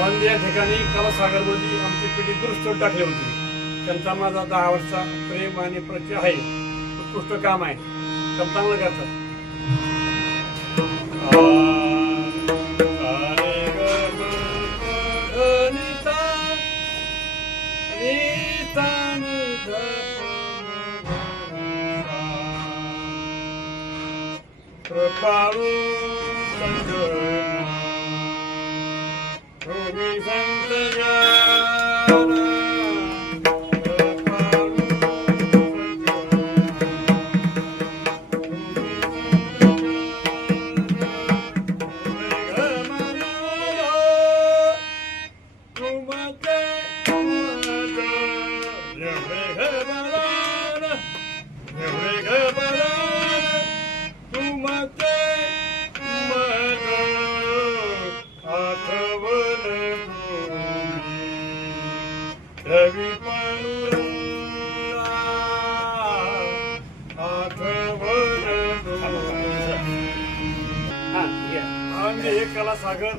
आळंदी या ठिकाणी कलासागरमध्ये आमची पिढी दुरुस्त टाकली होती. त्यांचा माझा 10 वर्षाचा प्रेम आणि परिचय आहे. उत्कृष्ट काम आहे, काम चांगलं करतात. कृपाळू तुम्ही संत रवी आळंदी हे कलासागर